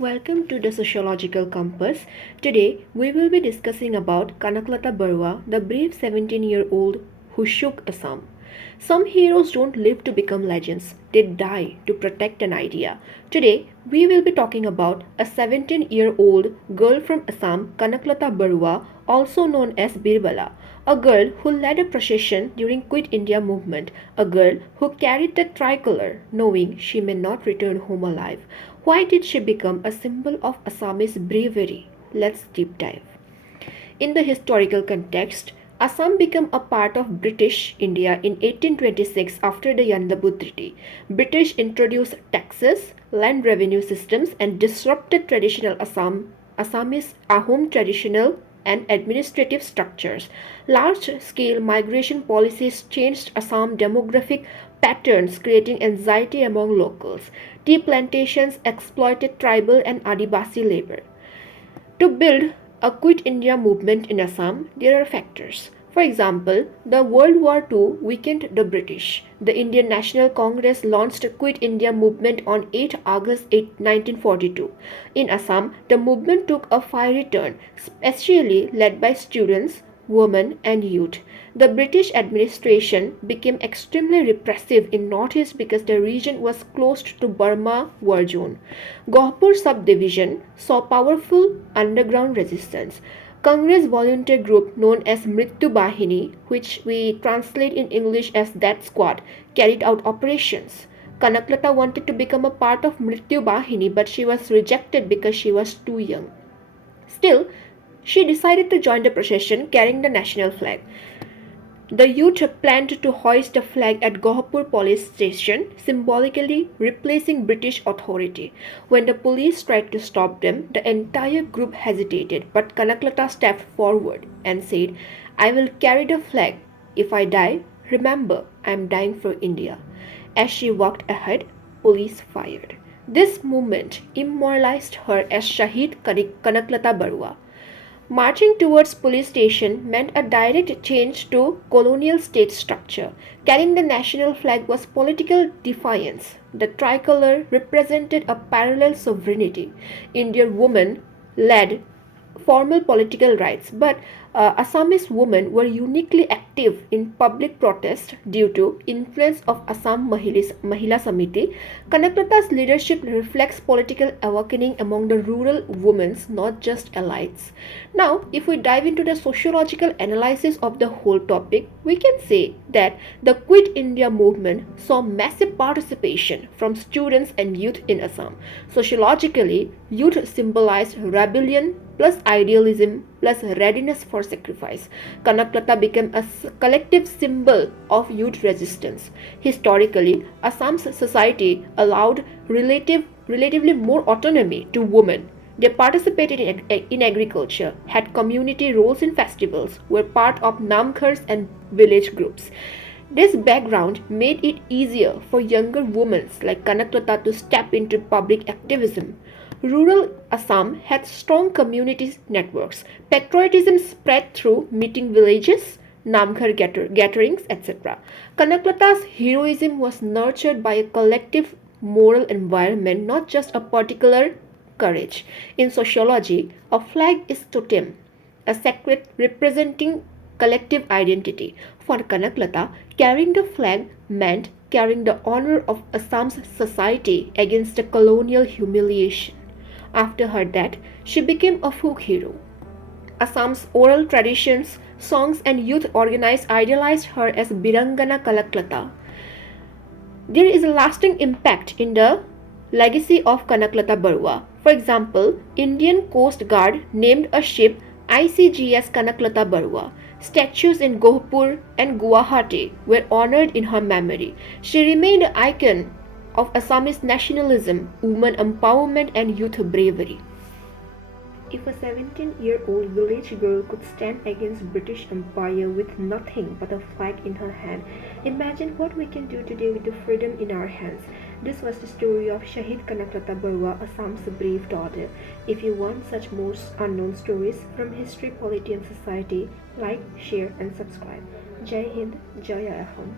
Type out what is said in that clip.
Welcome to the Sociological Compass. Today, we will be discussing about Kanaklata Baruah, the brave 17-year-old who shook Assam. Some heroes don't live to become legends, they die to protect an idea. Today, we will be talking about a 17-year-old girl from Assam, Kanaklata Baruah, also known as Birbala, a girl who led a procession during Quit India movement, a girl who carried the tricolour knowing she may not return home alive. Why did she become a symbol of Assamese bravery? Let's deep dive. In the historical context, Assam became a part of British India in 1826 after the Yandabud Treaty. British introduced taxes, land revenue systems and disrupted traditional Assamese Ahom traditional and administrative structures. Large-scale migration policies changed Assam demographic patterns, creating anxiety among locals. Tea plantations exploited tribal and Adivasi labor. To build a Quit India movement in Assam, there are factors. For example, the World War II weakened the British. The Indian National Congress launched a Quit India movement on 8 August 1942. In Assam, the movement took a fiery turn, especially led by students, women, and youth. The British administration became extremely repressive in northeast because the region was closed to Burma war zone. Gohpur subdivision saw powerful underground resistance. Congress volunteer group known as Mrityu Bahini, which we translate in English as Death Squad, carried out operations. Kanaklata wanted to become a part of Mrityu Bahini, but she was rejected because she was too young. Still, she decided to join the procession carrying the national flag. The youth planned to hoist the flag at Gohapur police station, symbolically replacing British authority. When the police tried to stop them, the entire group hesitated, but Kanaklata stepped forward and said, "I will carry the flag. If I die, remember, I am dying for India." As she walked ahead, police fired. This movement immortalized her as Shahid Kanaklata Baruah. Marching towards police station meant a direct change to colonial state structure. Carrying the national flag was political defiance. The tricolour represented a parallel sovereignty. Indian women led formal political rights, but Assamese women were uniquely active in public protest due to influence of Assam Mahila Samiti. Kanaklata's leadership reflects political awakening among the rural women, not just elites. Now, if we dive into the sociological analysis of the whole topic, we can say that the Quit India movement saw massive participation from students and youth in Assam. Sociologically, youth symbolized rebellion plus idealism plus readiness for sacrifice. Kanaklata became a collective symbol of youth resistance. Historically, Assam's society allowed relatively more autonomy to women. They participated in agriculture, had community roles in festivals, were part of namkhars and village groups. This background made it easier for younger women like Kanaklata to step into public activism. Rural Assam had strong community networks. Patriotism spread through meeting villages, namkhar gatherings, etc. Kanaklata's heroism was nurtured by a collective moral environment, not just a particular courage. In sociology, a flag is totem, a sacred representing collective identity. For Kanaklata, carrying the flag meant carrying the honor of Assam's society against the colonial humiliation. After her death, she became a folk hero. Assam's oral traditions, songs, and youth organized idealized her as Birangana Kanaklata. There is a lasting impact in the legacy of Kanaklata Baruah. For example, Indian Coast Guard named a ship ICGS Kanaklata Baruah. Statues in Gohpur and Guwahati were honored in her memory. She remained an icon of Assamese nationalism, women empowerment, and youth bravery. If a 17-year-old village girl could stand against British Empire with nothing but a flag in her hand, imagine what we can do today with the freedom in our hands. This was the story of Shahid Kanaklata Baruah, Assam's brave daughter. If you want such most unknown stories from history, polity, and society, like, share, and subscribe. Jai Hind, Jaya Aham.